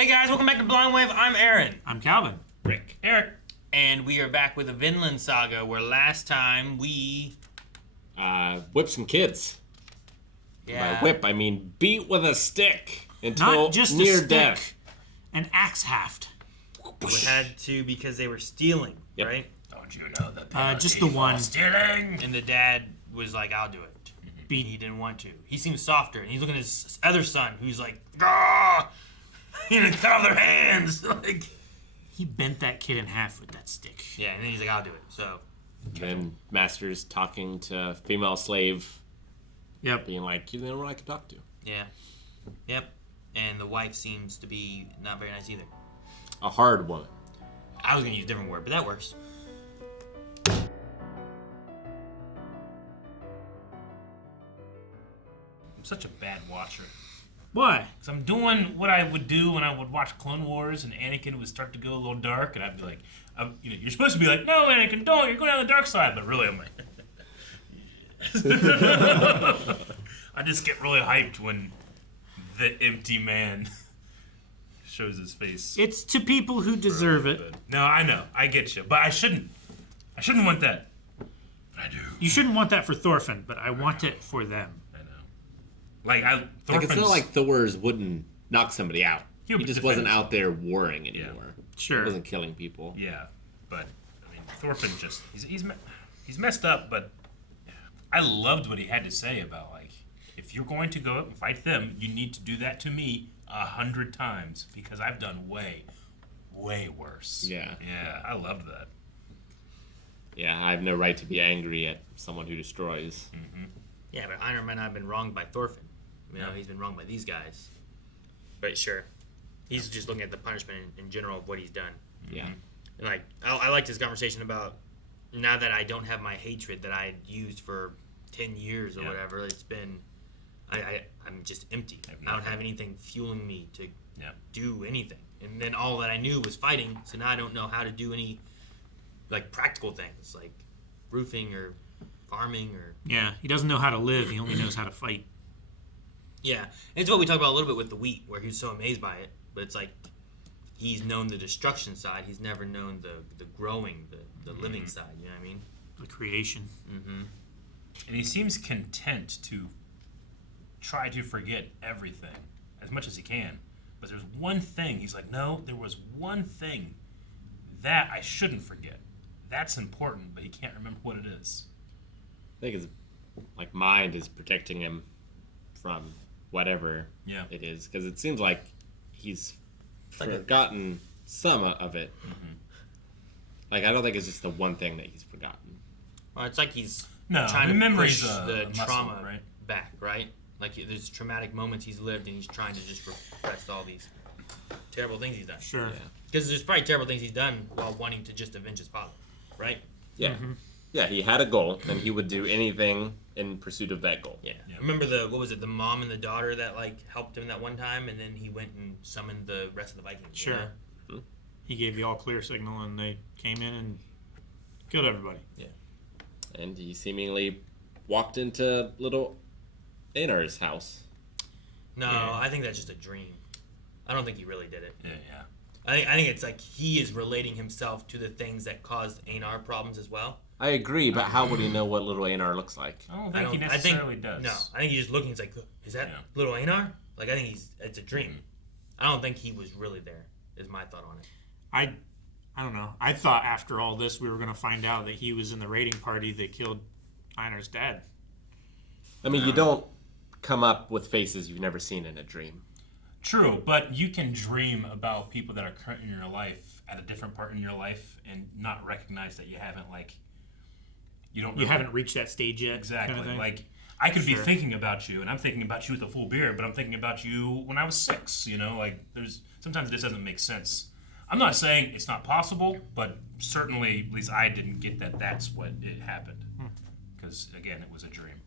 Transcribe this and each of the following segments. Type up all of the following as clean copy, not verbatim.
Hey guys, welcome back to Blind Wave. I'm Aaron. I'm Calvin. Rick. Eric. And we are back with the Vinland Saga, where last time we... whipped some kids. Yeah. By whip, I mean beat with a stick until Not just near a stick, death. an axe haft. We had to because they were stealing, Yep. right? Don't you know that Just the one. stealing? And the dad was like, I'll do it. Beat. He didn't want to. He seems softer, and he's looking at his other son, who's like, ah! You know, cut off their hands. Like, He bent that kid in half with that stick. yeah, and then he's like, I'll do it. So, Then Master's talking to female slave, Yep. being like, you know what I can talk to. yeah. Yep. And the wife seems to be not very nice either. A hard woman. I was going to use a different word, but that works. I'm such a bad watcher. Why? Because I'm doing what I would do when I would watch Clone Wars and Anakin would start to go a little dark, and I'd be like, you're supposed to be like, no, Anakin, don't, you're going down the dark side. But really, I'm like, I just get really hyped when the empty man shows his face. It's to people who deserve it. But, no, I know, I get you, but I shouldn't want that. I do. You shouldn't want that for Thorfinn, but I want it for them. I know. Like It's not like Thor's wouldn't knock somebody out. He would just defend wasn't out there warring anymore. Sure. He wasn't killing people. Yeah, but I mean, Thorfinn just he's messed up. But I loved what he had to say about like, if you're going to go up and fight them, you need to do that to me 100 times because I've done way worse. Yeah. Yeah, I loved that. Yeah, I have no right to be angry at someone who destroys. Yeah, but Einar might not have been wronged by Thorfinn. You know, he's been wronged by these guys. But sure, he's just looking at the punishment in general of what he's done. Yeah. And like, I liked his conversation about now that I don't have my hatred that I had used for 10 years or whatever. It's been, I'm just empty. I don't have anything fueling me to do anything. And then all that I knew was fighting. So now I don't know how to do any like practical things like roofing or farming or Yeah, he doesn't know how to live. He only knows how to fight. yeah. It's what we talked about a little bit with the wheat, where he's so amazed by it. But it's like he's known the destruction side. He's never known the growing, the living side. You know what I mean? The creation. Mm-hmm. And he seems content to try to forget everything as much as he can. But there's one thing he's like, no, there was one thing that I shouldn't forget. That's important, but he can't remember what it is. I think his mind is protecting him from whatever it is, because it seems like he's forgotten some of it. Like, I don't think it's just the one thing that he's forgotten. Well, it's like he's No, trying to push a the muscle, trauma right? back, right? Like there's traumatic moments he's lived, and he's trying to just repress all these terrible things he's done. Sure. Yeah. Because there's probably terrible things he's done while wanting to just avenge his father, right? Yeah. Yeah, he had a goal, and he would do anything in pursuit of that goal. Yeah. Yep. Remember the mom and the daughter that like helped him that one time, and then he went and summoned the rest of the Vikings. Sure. You know? He gave the all clear signal, and they came in and killed everybody. Yeah. And he seemingly walked into little Einar's house. No, Yeah. I think that's just a dream. I don't think he really did it. Yeah. I think it's like he is relating himself to the things that caused Einar problems as well. I agree, but how would he know what little Einar looks like? I don't think he I necessarily think, does. No, I think he's just looking. He's like, is that little Einar? Like, I think it's a dream. I don't think he was really there. Is my thought on it. I don't know. I thought after all this we were going to find out that he was in the raiding party that killed Einar's dad. I mean, you don't come up with faces you've never seen in a dream. True, but you can dream about people that are current in your life at a different part in your life and not recognize that you haven't You haven't reached that stage yet. Exactly. Kind of thing. Like, I could be thinking about you, and I'm thinking about you with a full beard, but I'm thinking about you when I was 6, you know? Like, sometimes it just doesn't make sense. I'm not saying it's not possible, but certainly, at least I didn't get that that's what it happened. Because, again, it was a dream.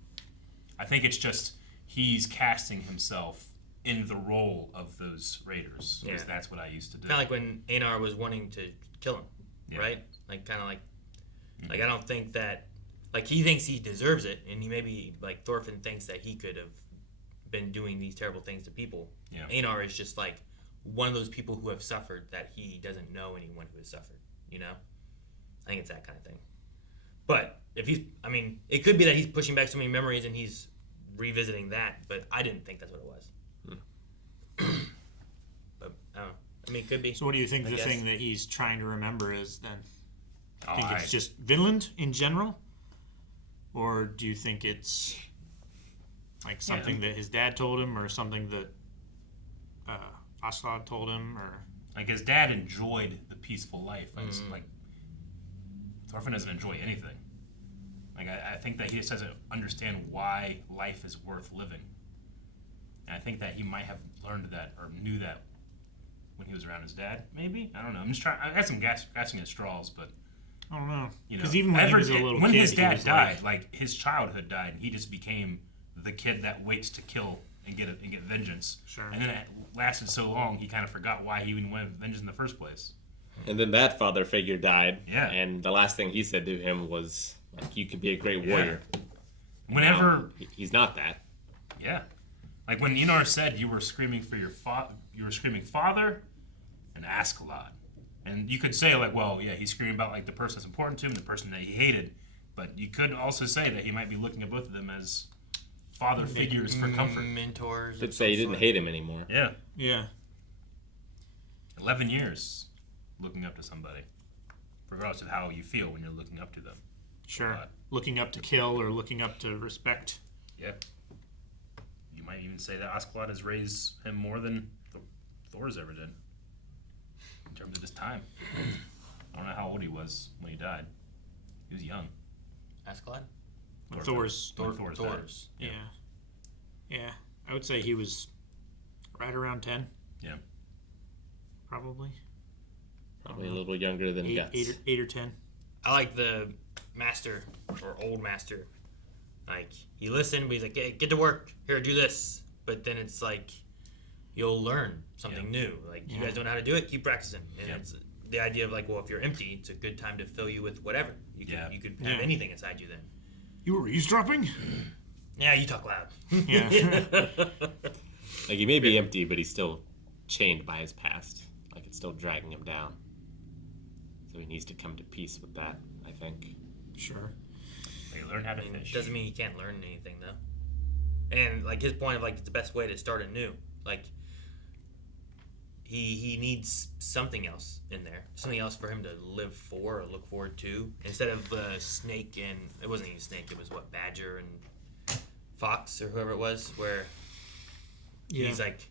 I think it's just he's casting himself in the role of those raiders, because that's what I used to do. Kind of like when Einar was wanting to kill him, right? Like, kind of like I don't think that, like, he thinks he deserves it, and he maybe, like, Thorfinn thinks that he could have been doing these terrible things to people. Yeah. Einar is just, like, one of those people who have suffered that he doesn't know anyone who has suffered. You know, I think it's that kind of thing. But if he's, I mean, it could be that he's pushing back so many memories and he's revisiting that. But I didn't think that's what it was. But I don't know. I mean, it could be. So, what do you think the thing that he's trying to remember is then? I think it's just Vinland in general, or do you think it's like something that his dad told him, or something that Aslak told him, or like his dad enjoyed the peaceful life. Like Thorfinn doesn't enjoy anything. Like I think that he just doesn't understand why life is worth living. And I think that he might have learned that or knew that when he was around his dad. Maybe, I don't know. I'm just trying. I got some grasping at straws, but I don't know. You know, Because even when he was a little when kid, his dad was died, like his childhood died, and he just became the kid that waits to kill and get vengeance. Sure. And then it lasted so long, he kind of forgot why he even wanted vengeance in the first place. And then that father figure died. Yeah. And the last thing he said to him was, like, you could be a great warrior. Whenever he's not that. Yeah. Like when Einar said you were screaming for your you were screaming father and Askeladd. And you could say like, well, yeah, he's screaming about like the person that's important to him, the person that he hated. But you could also say that he might be looking at both of them as father figures for comfort. Mentors. Could say he didn't hate him anymore. Yeah. Yeah. 11 years looking up to somebody. Regardless of how you feel when you're looking up to them. Sure. Looking up to kill or looking up to respect. Yeah. You might even say that Askeladd has raised him more than Thor's ever did. In terms of his time. I don't know how old he was when he died. He was young. Askeladd? Thor's. Thor's. Yeah. Yeah. I would say he was right around 10. Yeah. Probably. Probably a little younger than Guts. 8 or 10. I like the master or old master. Like he listened, but he's like, "Hey, get to work. Here, do this." But then it's like you'll learn something new. Like you guys don't know how to do it, keep practicing. And it's the idea of like, well, if you're empty, it's a good time to fill you with whatever. You could have anything inside you then. You were eavesdropping? Yeah, you talk loud. Yeah. Like he may be empty, but he's still chained by his past. Like it's still dragging him down. So he needs to come to peace with that, I think. Sure. Like learn how to fish. Doesn't mean he can't learn anything though. And like his point of like it's the best way to start anew. Like he needs something else in there, something else for him to live for or look forward to, instead of snake and it wasn't even snake. It was what, badger and fox or whoever it was, where he's like,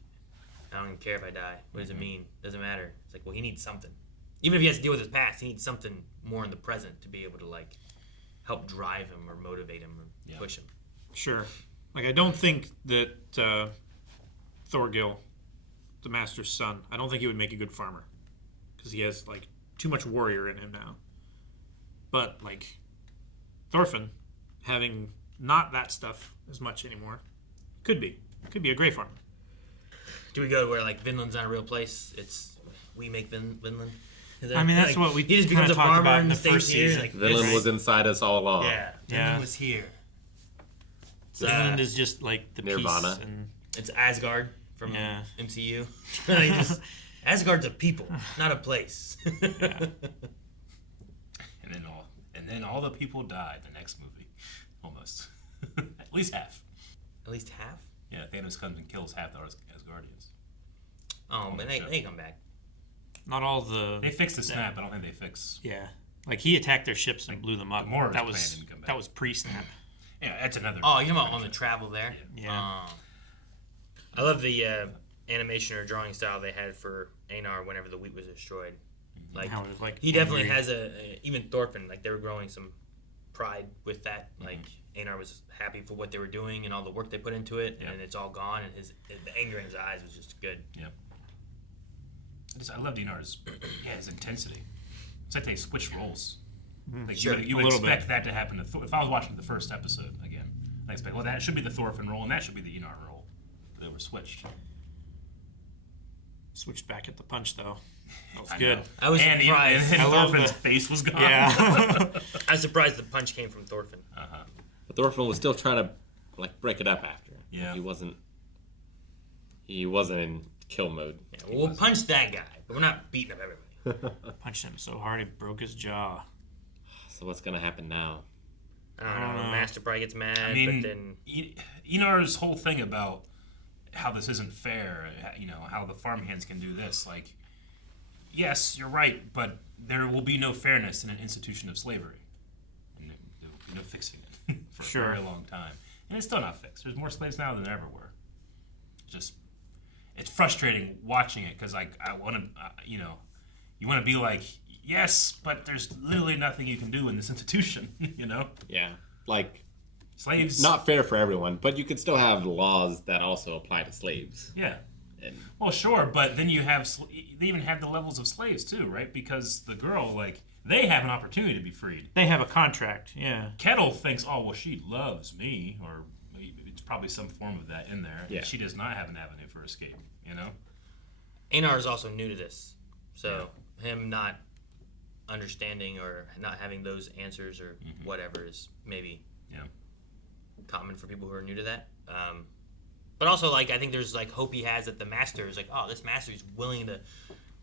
I don't even care if I die. What does it mean? Doesn't matter. It's like, well, he needs something. Even if he has to deal with his past, he needs something more in the present to be able to like help drive him or motivate him or push him. Sure. Like I don't think that Thorgil, the master's son, I don't think he would make a good farmer because he has like too much warrior in him now. But like Thorfinn, having not that stuff as much anymore, could be a great farmer. Do we go where like Vinland's not a real place? It's we make Vinland. I mean, that's like, what we he just becomes a talked farmer about in and the stays first here. season. Like, Vinland was inside us all along. Yeah, Vinland was here. Vinland is just like the Nirvana. peace and It's Asgard from MCU. Like Asgard's a people, not a place. And then all the people died. The next movie, almost, at least half. At least half. Yeah, Thanos comes and kills half the Asgardians. Oh, but they come back. not all the. They fixed the snap. I don't think they fix. Yeah, like he attacked their ships and blew them up. Gamora's That plan was didn't come back. that was pre-snap. Yeah, that's another. Oh, you know about on the travel there? Yeah. I love the animation or drawing style they had for Einar whenever the wheat was destroyed. Like, How it was, like, he definitely angry. has even Thorfinn, like they were growing some pride with that. Like Einar was happy for what they were doing and all the work they put into it, and it's all gone. And the anger in his eyes was just good. Yeah. I love Einar's his intensity. It's like they switched roles. Like Sure, you would expect that to happen to Thor. If I was watching the first episode again, I expect, well, that should be the Thorfinn role and that should be the Einar role. But they were switched. Switched back at the punch though. That was I good. know. I was and surprised. Even, I and love Thorfinn's the- face was gone. Yeah. I was surprised the punch came from Thorfinn. But Thorfinn was still trying to like break it up after. Yeah. He wasn't kill mode. Yeah, we'll punch that guy, but we're not beating up everybody. Punched him so hard he broke his jaw. So what's gonna happen now? I don't know. Master probably gets mad, I mean, but then Einar's whole thing about how this isn't fair, how the farmhands can do this, like, yes, you're right, but there will be no fairness in an institution of slavery. And there will be no fixing it for a very long time. And it's still not fixed. There's more slaves now than there ever were. It's frustrating watching it because, like, I want to, you want to be like, yes, but there's literally nothing you can do in this institution, Yeah, like, slaves. Not fair for everyone, but you could still have laws that also apply to slaves. Yeah. And well, sure, but then you have, they even have the levels of slaves too, right? Because the girl, like, they have an opportunity to be freed. They have a contract, yeah. Kettle thinks, oh, well, she loves me, or it's probably some form of that in there. Yeah. She does not have an avenue for escape, Einar is also new to this, so him not understanding or not having those answers or whatever is maybe common for people who are new to that. But also, like, I think there's, like, hope he has that the master is like, oh, this master is willing to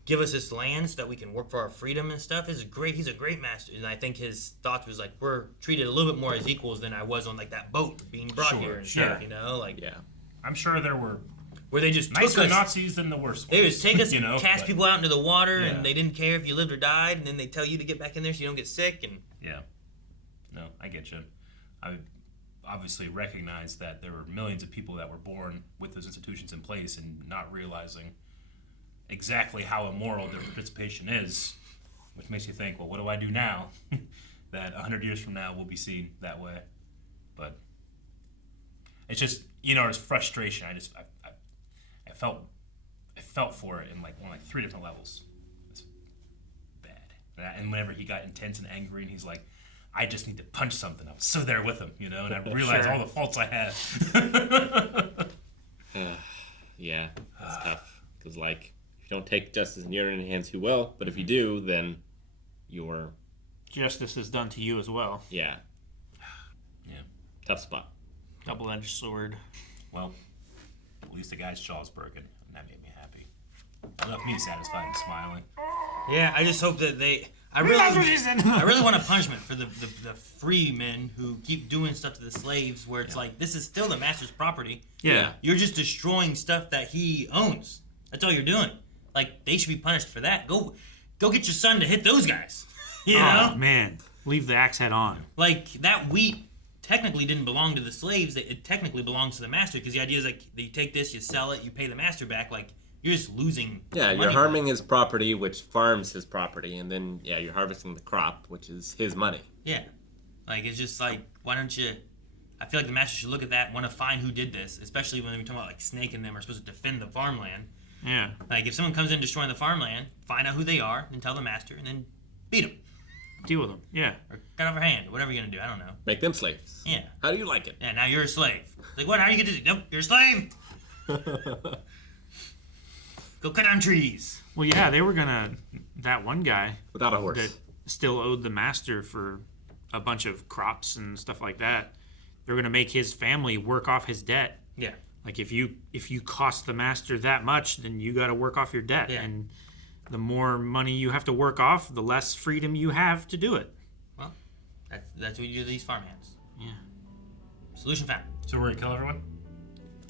give us this land so that we can work for our freedom and stuff. He's a great master. And I think his thoughts was like, we're treated a little bit more as equals than I was on, like, that boat being brought here and stuff, like, I'm sure there were where they just nicer took us, Nazis than the worst ones. they just take us, cast people out into the water, Yeah. and they didn't care if you lived or died, and then they tell you to get back in there so you don't get sick. And Yeah. No, I get you. I obviously recognize that there were millions of people that were born with those institutions in place and not realizing exactly how immoral their participation is, which makes you think, well, what do I do now that 100 years from now will be seen that way? But it's just, it's frustration. I felt for it in on three different levels. It's bad. And whenever he got intense and angry and he's like, I just need to punch something, I was so there with him, and I realized all the faults I had. Yeah, it's tough. Because, like, if you don't take justice in your own hands, who will? But if you do, then your justice is done to you as well. Yeah. Tough spot. Double-edged sword. Well, at least the guy's jaw's broken, and that made me happy. It left me satisfied and smiling. yeah, I just hope that I really want a punishment for the free men who keep doing stuff to the slaves where it's like, this is still the master's property. Yeah. You're just destroying stuff that he owns. That's all you're doing. Like, they should be punished for that. Go get your son to hit those guys. You know? Oh, man. Leave the axe head on. Like, that wheat technically didn't belong to the slaves. It technically belongs to the master, because the idea is, like, you take this, you sell it, you pay the master back. Like, you're just losing Yeah, money. you're harming his property, which farms his property, and then, you're harvesting the crop, which is his money. Yeah. Like, it's just like, why don't you... I feel like the master should look at that and want to find who did this, especially when we're talking about, like, Snake and them are supposed to defend the farmland. Yeah. Like, if someone comes in destroying the farmland, find out who they are, and tell the master, and then beat them. Deal with them. Yeah. Or cut off their hand, whatever you're going to do, I don't know. Make them slaves. Yeah. How do you like it? Yeah, now you're a slave. Like, what? How do you get to... Nope, you're a slave! Go cut down trees. Well, yeah, they were gonna... That one guy... Without a horse. That still owed the master for a bunch of crops and stuff like that. They're gonna make his family work off his debt. Yeah. Like, if you cost the master that much, then you gotta work off your debt. Yeah. And the more money you have to work off, the less freedom you have to do it. Well, that's what you do to these farmhands. Yeah. Solution found. So we're gonna kill everyone?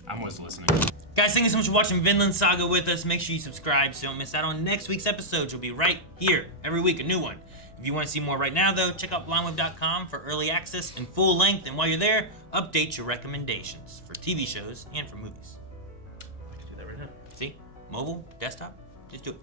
I'm always listening. Guys, thank you so much for watching Vinland Saga with us. Make sure you subscribe so you don't miss out on next week's episode. You'll be right here every week, a new one. If you want to see more right now, though, check out blindwave.com for early access and full length. And while you're there, update your recommendations for TV shows and for movies. I can do that right now. See? Mobile, desktop, just do it.